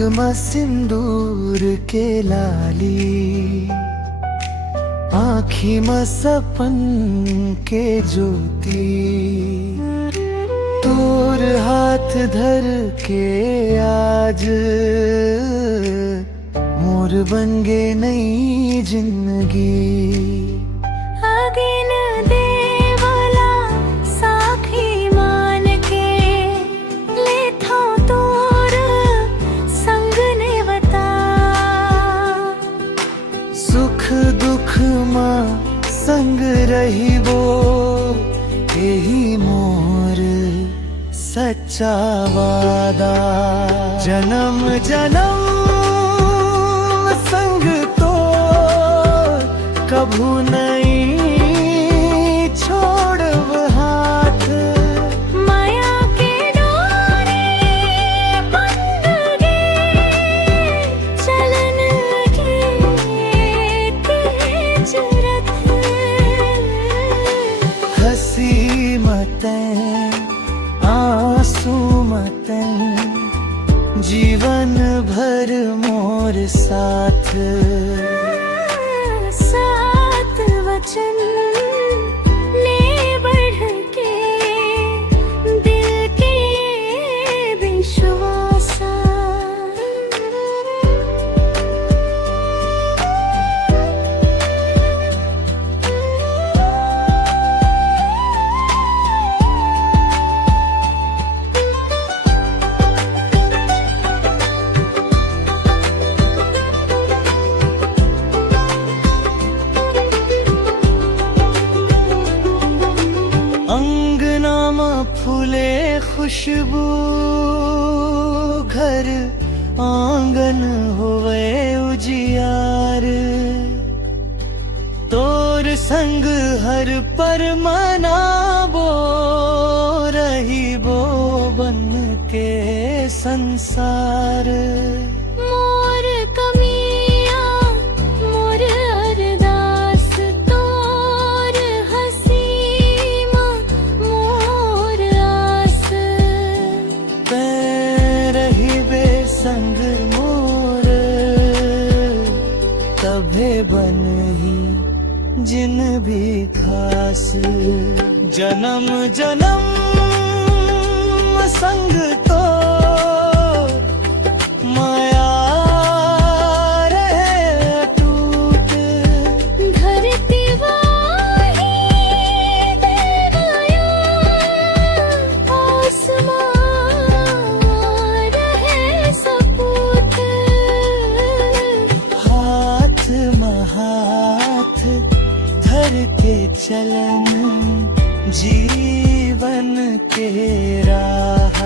में सिंदूर के लाली, आँखी में सपन के ज्योति, तोर हाथ धर के आज मोर बन गे नई जिंदगी। आगे न देवला साखी मान के ले था तोर संग ने बता, सुख दुख माँ संग रही वो, यही मोर सच्चा वादा। जन्म जन्म संग तो कभू नहीं छोड़ब हाथ, माया के डोरे बंध गे चलन की तेज रथ। हंसी मतें आंसू मतें जीवन भर मोर साथ। सात वचन ले बढ़ के दिल के विश्वासा। अंगना में फूले खुशबू, घर आंगन होवे उजियार, तोर संग हर पर मनाबो रही बो बन के संसार। मोर कमियां मोर अरदास तोर हंसी मां मोर आस। रही बे संग मोर तभे बन ही जिन भी खास। जन्म जन्म संग तो माया रहे टूट, धरती वाही देवाया आसमां रहे सपूत। हाथ में हाथ धर के चलन जीवन के राह।